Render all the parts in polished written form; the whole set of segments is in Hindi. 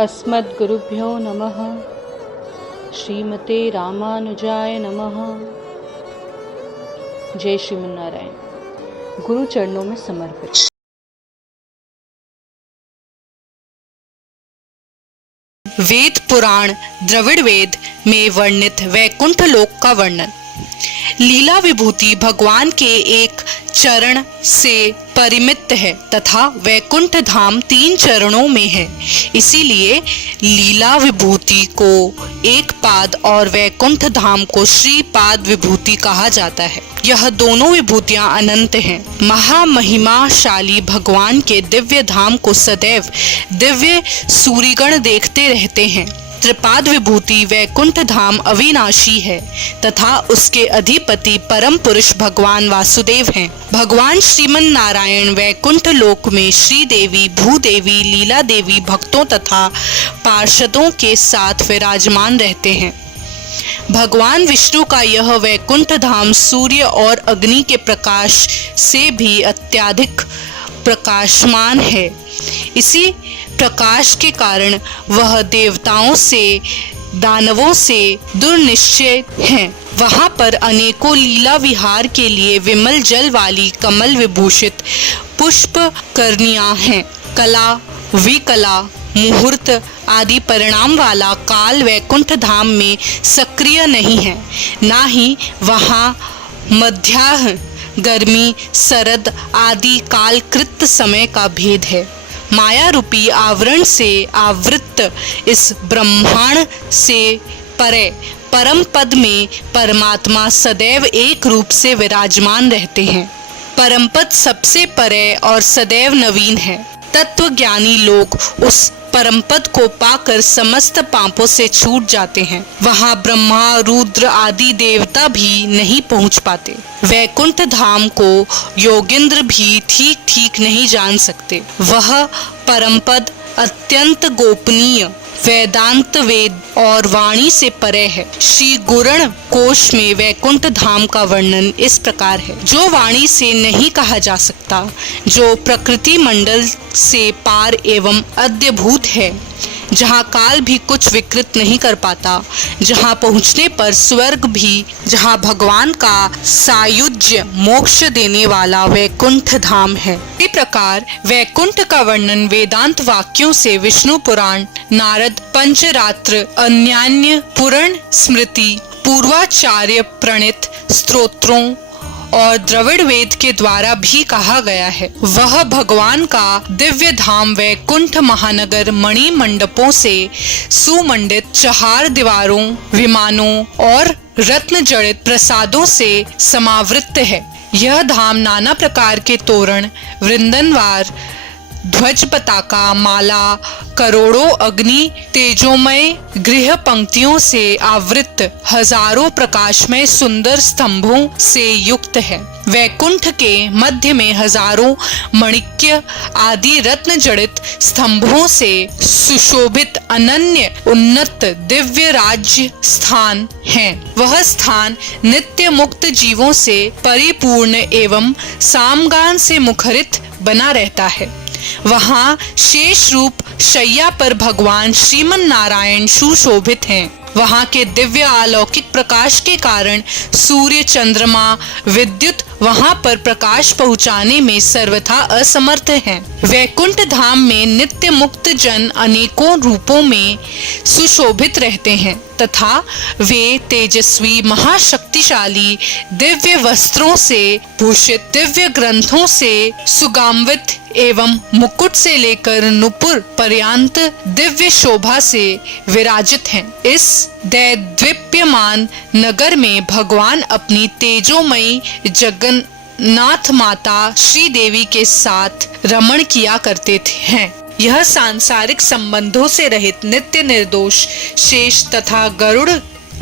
अस्मद्गुरुभ्यो नमः। श्रीमते रामानुजाय नमः। जय श्रीमन्नारायण। गुरु चरणों में समर्पित। वेद पुराण द्रविड़ वेद में वर्णित वैकुंठ लोक का वर्णन। लीला विभूति भगवान के एक चरण से परिमित है तथा वैकुंठ धाम 3 चरणों में है। इसीलिए लीला विभूति को एक पाद और वैकुंठ धाम को श्रीपाद विभूति कहा जाता है। यह दोनों विभूतियां अनंत हैं। महामहिमाशाली भगवान के दिव्य धाम को सदैव दिव्य सूर्यगण देखते रहते हैं। त्रिपाद विभूति वैकुंठ धाम अविनाशी है तथा उसके अधिपति परम पुरुष भगवान वासुदेव हैं। भगवान श्रीमन नारायण वैकुंठ लोक में श्रीदेवी, भूदेवी, लीला देवी भक्तों तथा पार्षदों के साथ विराजमान रहते हैं। भगवान विष्णु का यह वैकुंठ धाम सूर्य और अग्नि के प्रकाश से भी अत्यधिक प्रकाशमान है। इसी प्रकाश के कारण वह देवताओं से, दानवों से दुर्निश्चय है। वहां पर अनेकों लीला विहार के लिए विमल जल वाली कमल विभूषित पुष्प करनियां हैं। कला, विकला, मुहूर्त आदि परिणाम वाला काल वैकुंठ धाम में सक्रिय नहीं है। ना ही वहां मध्याह्न, गर्मी, शरद आदि कालकृत समय का भेद है। माया रूपी आवरण से आवृत इस ब्रह्मांड से परे परम पद में परमात्मा सदैव एक रूप से विराजमान रहते हैं। परम पद सबसे परे और सदैव नवीन है। तत्वज्ञानी लोग उस परम पद को पाकर समस्त पापों से छूट जाते हैं। वहां ब्रह्मा, रुद्र आदि देवता भी नहीं पहुंच पाते। वैकुंठ धाम को योगेंद्र भी ठीक ठीक नहीं जान सकते। वह परम पद अत्यंत गोपनीय, वेदांत वेद और वाणी से परे है। श्री गुरण कोश में वैकुंठ धाम का वर्णन इस प्रकार है। जो वाणी से नहीं कहा जा सकता, जो प्रकृति मंडल से पार एवं अद्भुत है, जहाँ काल भी कुछ विकृत नहीं कर पाता, जहाँ पहुँचने पर स्वर्ग भी, जहाँ भगवान का सायुज्य मोक्ष देने वाला वैकुंठ धाम है। इसी प्रकार वैकुंठ का वर्णन वेदांत वाक्यों से विष्णु पुराण, नारद पंचरात्र, अन्यान्य पुराण स्मृति, पूर्वाचार्य प्रणीत स्तोत्रों और द्रविड़ वेद के द्वारा भी कहा गया है। वह भगवान का दिव्य धाम वैकुंठ महानगर मणि मंडपों से सुमंडित, चहार दीवारों, विमानों और रत्न जड़ित प्रसादों से समावृत है। यह धाम नाना प्रकार के तोरण, वृंदनवार, ध्वज, पताका, माला, करोड़ों अग्नि तेजोमय गृह पंक्तियों से आवृत, हजारों प्रकाशमय सुंदर स्तंभों से युक्त है। वैकुंठ के मध्य में हजारों मणिक्य आदि रत्न जड़ित स्तंभों से सुशोभित अनन्य उन्नत दिव्य राज्य स्थान है। वह स्थान नित्य मुक्त जीवों से परिपूर्ण एवं सामगान से मुखरित बना रहता है। वहाँ शेष रूप शैया पर भगवान श्रीमन नारायण सुशोभित हैं। वहाँ के दिव्य अलौकिक प्रकाश के कारण सूर्य, चंद्रमा, विद्युत वहाँ पर प्रकाश पहुँचाने में सर्वथा असमर्थ हैं। वैकुंठ धाम में नित्य मुक्त जन अनेकों रूपों में सुशोभित रहते हैं तथा वे तेजस्वी, महाशक्तिशाली, दिव्य वस्त्रों से भूषित, दिव्य ग्रंथों से सुगान्वित एवं मुकुट से लेकर नुपुर पर्यंत दिव्य शोभा से विराजित हैं। इस दैदीप्यमान नगर में भगवान अपनी तेजोमयी जगन्नाथ माता श्री देवी के साथ रमण किया करते हैं। यह सांसारिक संबंधों से रहित, नित्य निर्दोष शेष तथा गरुड़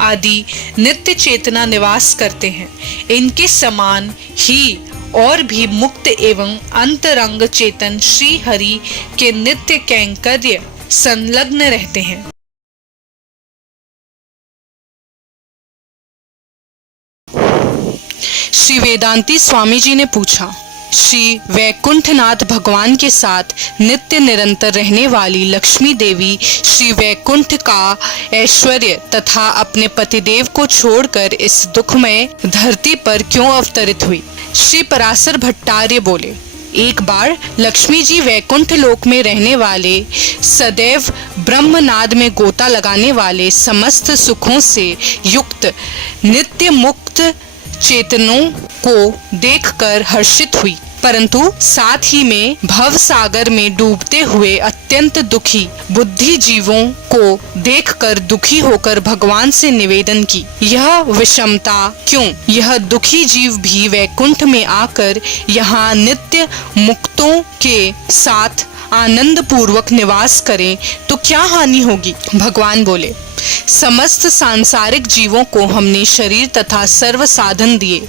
आदि नित्य चेतना निवास करते हैं। इनके समान ही और भी मुक्त एवं अंतरंग चेतन श्री हरि के नित्य कैंकर्य संलग्न रहते हैं। श्री वेदांती स्वामी जी ने पूछा, श्री वैकुंठनाथ भगवान के साथ नित्य निरंतर रहने वाली लक्ष्मी देवी श्री वैकुंठ का ऐश्वर्य तथा अपने पतिदेव को छोड़कर इस दुखमय धरती पर क्यों अवतरित हुई। श्री पराशर भट्टार्य बोले, एक बार लक्ष्मी जी वैकुंठ लोक में रहने वाले सदैव ब्रह्मनाद में गोता लगाने वाले समस्त सुखों से युक्त नित्य मुक्त चेतनों को देखकर हर्षित हुई, परंतु साथ ही में भव सागर में डूबते हुए अत्यंत दुखी बुद्धि जीवों को देखकर दुखी होकर भगवान से निवेदन की, यह विषमता क्यों? यह दुखी जीव भी वैकुंठ में आकर यहाँ नित्य मुक्तों के साथ आनंद पूर्वक निवास करें तो क्या हानि होगी? भगवान बोले, समस्त सांसारिक जीवों को हमने शरीर तथा सर्व साधन दिए,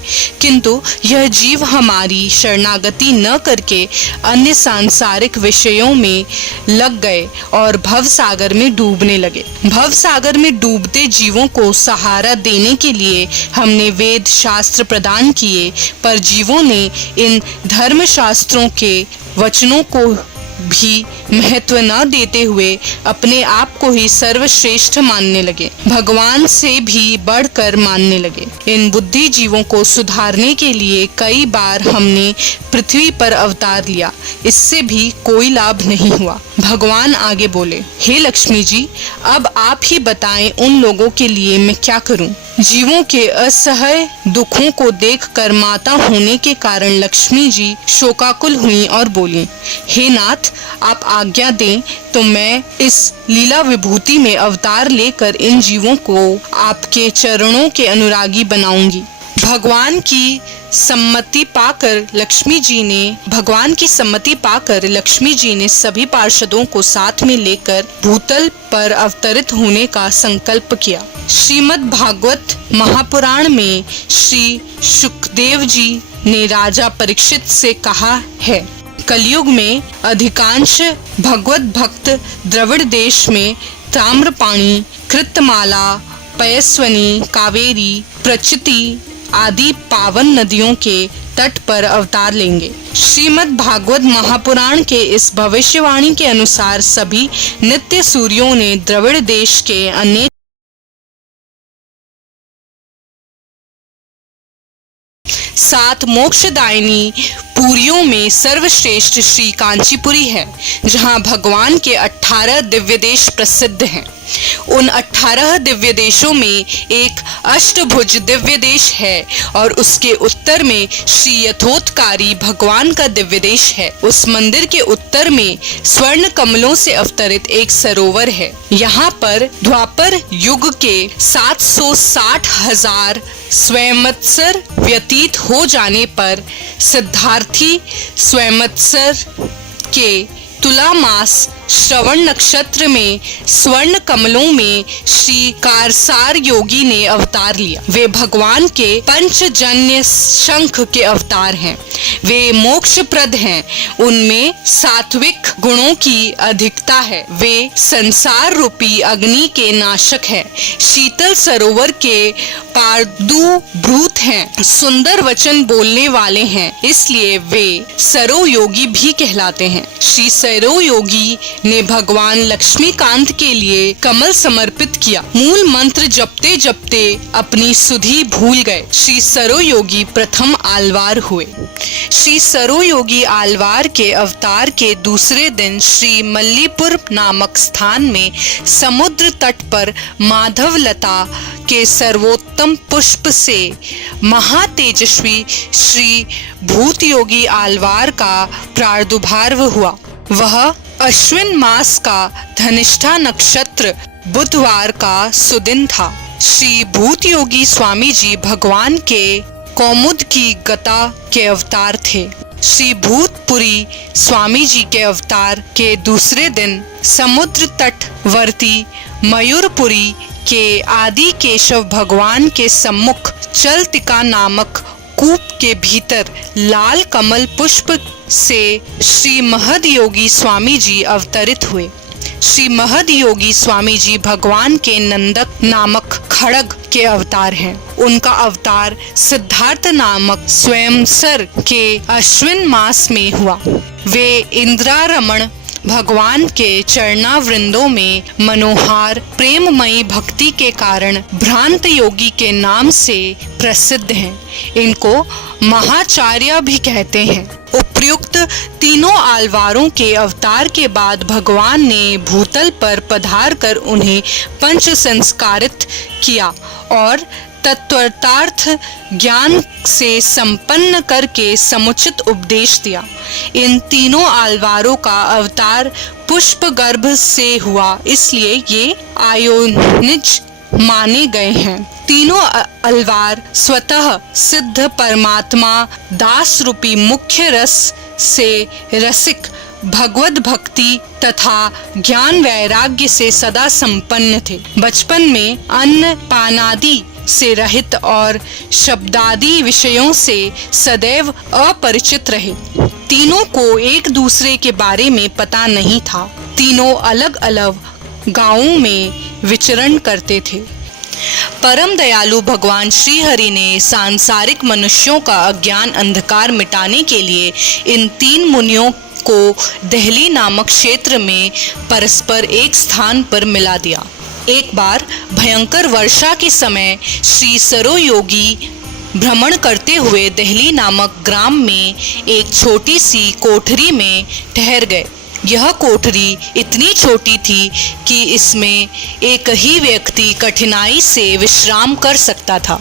किंतु यह जीव हमारी शरणागति न करके अन्य सांसारिक विषयों में लग गए और भव सागर में डूबने लगे। भव सागर में डूबते जीवों को सहारा देने के लिए हमने वेद शास्त्र प्रदान किए, पर जीवों ने इन धर्म शास्त्रों के वचनों को भी महत्व न देते हुए अपने आप को ही सर्वश्रेष्ठ मानने लगे, भगवान से भी बढ़कर मानने लगे। इन बुद्धि जीवों को सुधारने के लिए कई बार हमने पृथ्वी पर अवतार लिया, इससे भी कोई लाभ नहीं हुआ। भगवान आगे बोले, हे लक्ष्मी जी, अब आप ही बताएं उन लोगों के लिए मैं क्या करूं? जीवों के असह्य दुखों को देखकर माता होने के कारण लक्ष्मी जी शोकाकुल हुई और बोली, हे नाथ, आप आज्ञा दें तो मैं इस लीला विभूति में अवतार लेकर इन जीवों को आपके चरणों के अनुरागी बनाऊंगी। भगवान की सम्मति पाकर लक्ष्मी जी ने सभी पार्षदों को साथ में लेकर भूतल पर अवतरित होने का संकल्प किया। श्रीमद् भागवत महापुराण में श्री शुकदेव जी ने राजा परीक्षित से कहा है, कलयुग में अधिकांश भगवत भक्त द्रविड़ देश में ताम्रपाणी, कृतमाला, पयस्वनी, कावेरी, प्रचिति आदि पावन नदियों के तट पर अवतार लेंगे। श्रीमद् भागवत महापुराण के इस भविष्यवाणी के अनुसार सभी नित्य सूर्यों ने द्रविड़ देश के अनेक सात मोक्षदायिनी पुरियों में सर्वश्रेष्ठ श्री कांचीपुरी है, जहां भगवान के 18 दिव्य देश प्रसिद्ध हैं। उन 18 दिव्य देशों में एक अष्टभुज दिव्य देश है और उसके उत्तर में श्री यथोत्कारी भगवान का दिव्य देश है। उस मंदिर के उत्तर में स्वर्ण कमलों से अवतरित एक सरोवर है। यहाँ पर द्वापर युग के 760,000 स्वयंवत्सर व्यतीत हो जाने पर सिद्धार्थी स्वयंवत्सर के तुला मास श्रवण नक्षत्र में स्वर्ण कमलों में श्री कारसार योगी ने अवतार लिया। वे भगवान के पंचजन्य शंख के अवतार हैं। वे मोक्षप्रद हैं। उनमें सात्विक गुणों की अधिकता है। वे संसार रूपी अग्नि के नाशक है। शीतल सरोवर के पारदुभूत हैं। सुंदर वचन बोलने वाले हैं, इसलिए वे सरो योगी भी कहलाते हैं। श्री सरो योगी ने भगवान लक्ष्मीकांत के लिए कमल समर्पित किया। मूल मंत्र जपते जपते अपनी सुधि भूल गए। श्री सरो योगी प्रथम आलवार हुए। श्री सरो योगी आलवार के अवतार के दूसरे दिन श्री मल्लीपुर नामक स्थान में समुद्र तट पर माधवलता के सर्वोत्तम पुष्प से महातेजस्वी श्री भूत योगी आलवार का प्रादुर्भाव हुआ। वह अश्विन मास का धनिष्ठा नक्षत्र बुधवार का सुदिन था। श्री भूत योगी स्वामी जी भगवान के कौमुद की गदा के अवतार थे। श्री भूतपुरी स्वामी जी के अवतार के दूसरे दिन समुद्र तटवर्ती मयूरपुरी के आदि केशव भगवान के सम्मुख चलतिका नामक कूप के भीतर लाल कमल पुष्प से श्री महद योगी स्वामी जी अवतरित हुए। श्री महद योगी स्वामी जी भगवान के नंदक नामक खड़ग के अवतार हैं। उनका अवतार सिद्धार्थ नामक स्वयंवर के अश्विन मास में हुआ। वे इंद्रारमण भगवान के चरणावृंदों में मनोहार प्रेममयी भक्ति के कारण भ्रांत योगी के नाम से प्रसिद्ध हैं। इनको महाचार्य भी कहते हैं। उपर्युक्त तीनों आलवारों के अवतार के बाद भगवान ने भूतल पर पधार कर उन्हें पंच संस्कारित किया और तत्वतार्थ ज्ञान से संपन्न करके समुचित उपदेश दिया। इन तीनों आलवारों का अवतार पुष्प गर्भ से हुआ, इसलिए ये आयोनिज माने गए हैं। तीनों अलवार स्वतः सिद्ध परमात्मा दास रूपी मुख्य रस से रसिक भगवत भक्ति तथा ज्ञान वैराग्य से सदा संपन्न थे। बचपन में अन्न पानादि से रहित और शब्दादि विषयों से सदैव अपरिचित रहे। तीनों को एक दूसरे के बारे में पता नहीं था। तीनों अलग अलग गांवों में विचरण करते थे। परम दयालु भगवान श्री हरि ने सांसारिक मनुष्यों का अज्ञान अंधकार मिटाने के लिए इन तीन मुनियों को दहली नामक क्षेत्र में परस्पर एक स्थान पर मिला दिया। एक बार भयंकर वर्षा के समय श्री सरो योगी भ्रमण करते हुए दहली नामक ग्राम में एक छोटी सी कोठरी में ठहर गए। यह कोठरी इतनी छोटी थी कि इसमें एक ही व्यक्ति कठिनाई से विश्राम कर सकता था।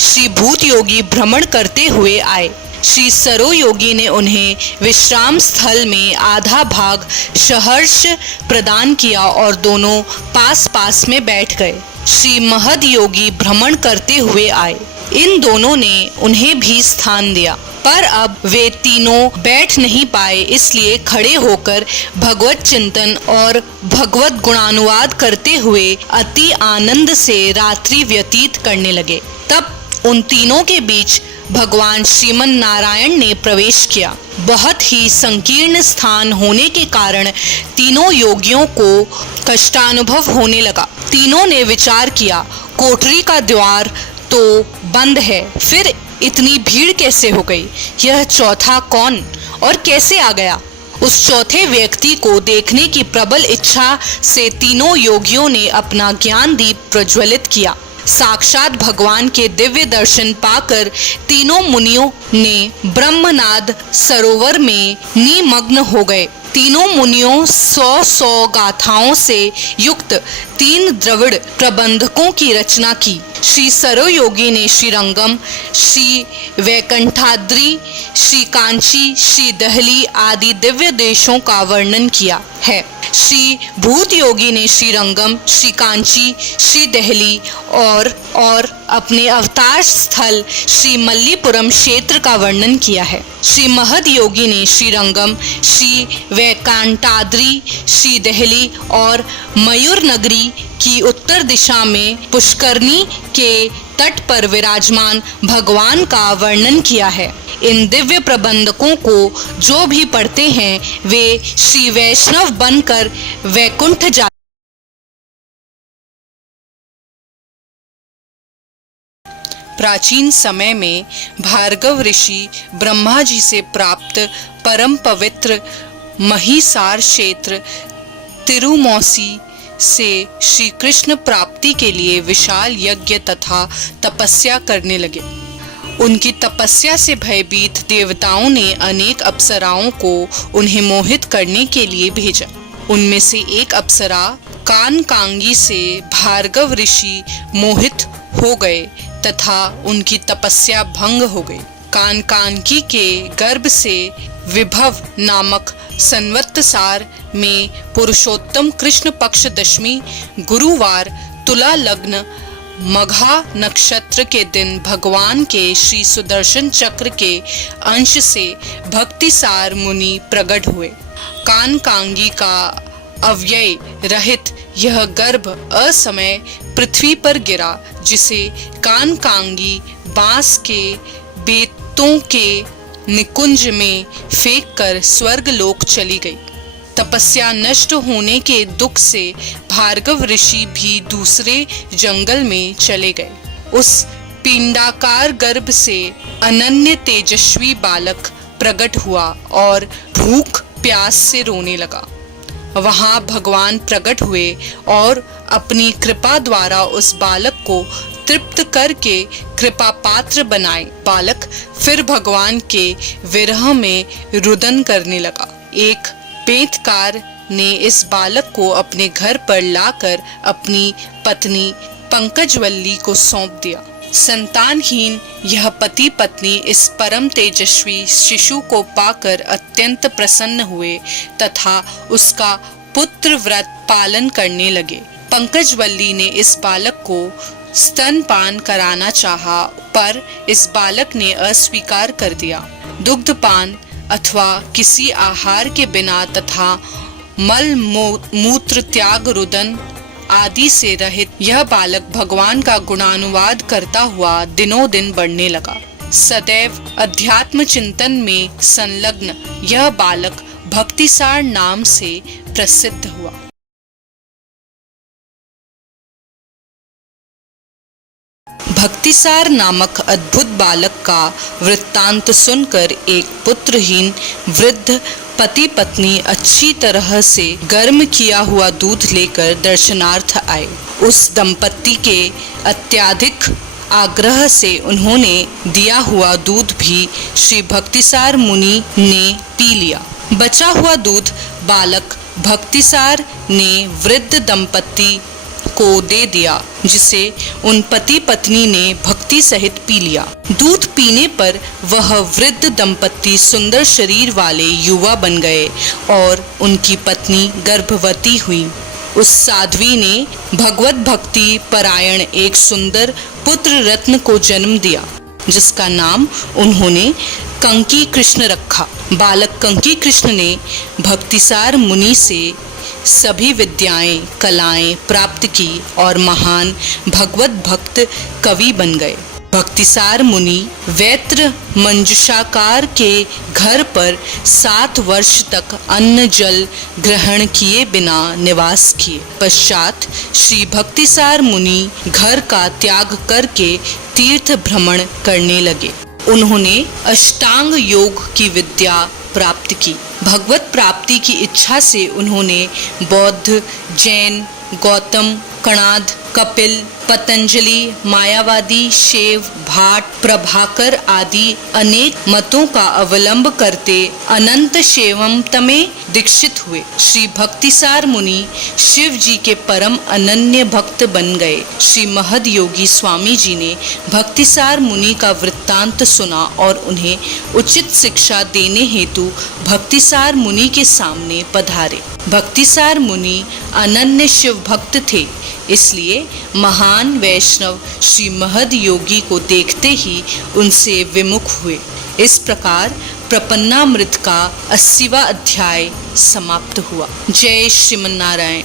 श्री भूत योगी भ्रमण करते हुए आए। श्री सरो योगी ने उन्हें विश्राम स्थल में आधा भाग सहर्ष प्रदान किया और दोनों पास पास में बैठ गए। श्री महद योगी भ्रमण करते हुए आए। इन दोनों ने उन्हें भी स्थान दिया, पर अब वे तीनों बैठ नहीं पाए, इसलिए खड़े होकर भगवत चिंतन और भगवत गुणानुवाद करते हुए अति आनंद से रात्रि व्यतीत करने लगे। तब उन तीनों के बीच भगवान श्रीमन नारायण ने प्रवेश किया। बहुत ही संकीर्ण स्थान होने के कारण तीनों योगियों को कष्टानुभव होने लगा। तीनों ने विचार किया, कोठरी का द्वार तो बंद है, फिर इतनी भीड़ कैसे हो गई? यह चौथा कौन और कैसे आ गया? उस चौथे व्यक्ति को देखने की प्रबल इच्छा से तीनों योगियों ने अपना ज्ञान दीप प्रज्वलित किया। साक्षात भगवान के दिव्य दर्शन पाकर तीनों मुनियों ने ब्रह्मनाद सरोवर में निमग्न हो गए। तीनों मुनियों 100 गाथाओं से युक्त 3 द्रविड़ प्रबंधकों की रचना की। श्री सरो योगी ने श्रीरंगम, श्री वैकुंठाद्रि, श्री कांची, श्री दहली आदि दिव्य देशों का वर्णन किया है। श्री भूत योगी ने श्रीरंगम, श्री कांची, श्री दहली और अपने अवतार स्थल श्री मल्लीपुरम क्षेत्र का वर्णन किया है। श्री महद योगी ने श्रीरंगम, श्री वैकुंठाद्रि, श्री दहली और मयूर नगरी की उत्तर दिशा में पुष्करनी के तट पर विराजमान भगवान का वर्णन किया है। इन दिव्य प्रबंधकों को जो भी पढ़ते हैं वे श्री वैष्णव बनकर वैकुंठ जा। प्राचीन समय में भार्गव ऋषि ब्रह्मा जी से प्राप्त परम पवित्र महिसार क्षेत्र तिरुमौसी से श्री कृष्ण प्राप्ति के लिए विशाल यज्ञ तथा तपस्या करने लगे। उनकी तपस्या से भयभीत देवताओं ने अनेक अप्सराओं को उन्हें मोहित करने के लिए भेजा। उनमें से एक अप्सरा कानकांगी से भार्गव ऋषि मोहित हो गए तथा उनकी तपस्या भंग हो गई। कानकांगी के गर्भ से विभव नामक संवत्सर में पुरुषोत्तम कृष्ण पक्ष दशमी गुरुवार तुला लग्न मघा नक्षत्र के दिन भगवान के श्री सुदर्शन चक्र के अंश से भक्तिसार मुनि प्रकट हुए। कानकांगी का अव्यय रहित यह गर्भ असमय पृथ्वी पर गिरा, जिसे कानकांगी बांस के बेतों के निकुंज में फेंक कर स्वर्ग लोक चली गई। तपस्या नष्ट होने के दुख से भार्गव ऋषि भी दूसरे जंगल में चले गए। उस पिंडाकार गर्भ से अनन्य तेजस्वी बालक प्रकट हुआ और भूख प्यास से रोने लगा। वहां भगवान प्रकट हुए और अपनी कृपा द्वारा उस बालक को तृप्त करके कृपा पात्र बनाए। बालक फिर भगवान के विरह में रुदन करने लगा। एक बेंतकार ने इस बालक को अपने घर पर लाकर अपनी पत्नी पंकजवल्ली को सौंप दिया। संतानहीन यह पति पत्नी इस परम तेजस्वी शिशु को पाकर अत्यंत प्रसन्न हुए तथा उसका पुत्र व्रत पालन करने लगे। पंकजवल्ली ने इस बालक को स्तनपान कराना चाहा, पर इस बालक ने अस्वीकार कर दिया। दुग्धपान अथवा किसी आहार के बिना तथा मल मूत्र त्याग रुदन आदि से रहित यह बालक भगवान का गुणानुवाद करता हुआ दिनों दिन बढ़ने लगा। सदैव अध्यात्म चिंतन में संलग्न यह बालक भक्तिसार नाम से प्रसिद्ध हुआ। भक्तिसार नामक अद्भुत बालक का वृत्तांत सुनकर एक पुत्रहीन वृद्ध पति पत्नी अच्छी तरह से गर्म किया हुआ दूध लेकर दर्शनार्थ आए। उस दंपत्ति के अत्यधिक आग्रह से उन्होंने दिया हुआ दूध भी श्री भक्तिसार मुनि ने पी लिया। बचा हुआ दूध बालक भक्तिसार ने वृद्ध दंपत्ति को दे दिया, जिसे उन पति पत्नी ने भक्ति सहित पी लिया। दूध पीने पर वह वृद्ध दंपत्ति सुंदर शरीर वाले युवा बन गए और उनकी पत्नी गर्भवती हुई। उस साध्वी ने भगवत भक्ति परायण एक सुंदर पुत्र रत्न को जन्म दिया, जिसका नाम उन्होंने कंकी कृष्ण रखा। बालक कंकी कृष्ण ने भक्तिसार मुनि से सभी विद्याएं कलाएं प्राप्त की और महान भगवत भक्त कवि बन गए। भक्तिसार मुनि वैत्र मंजुषाकार के घर पर 7 वर्ष तक अन्न जल ग्रहण किए बिना निवास किए। पश्चात श्री भक्तिसार मुनि घर का त्याग करके तीर्थ भ्रमण करने लगे। उन्होंने अष्टांग योग की विद्या प्राप्त की। भगवत प्राप्ति की इच्छा से उन्होंने बौद्ध, जैन, गौतम, कणाद, कपिल, पतंजलि, मायावादी, शैव, भाट, प्रभाकर आदि अनेक मतों का अवलंब करते अनंत शैवमत में दीक्षित हुए। श्री भक्तिसार मुनि शिव जी के परम अनन्य भक्त बन गए। श्री महद योगी स्वामी जी ने भक्तिसार मुनि का वृत्तांत सुना और उन्हें उचित शिक्षा देने हेतु भक्तिसार मुनि के सामने पधारे। भक्तिसार मुनि अनन्य शिव भक्त थे, इसलिए महान वैष्णव श्री महद योगी को देखते ही उनसे विमुख हुए। इस प्रकार प्रपन्नामृत का 80वां अध्याय समाप्त हुआ। जय श्रीमन्नारायण।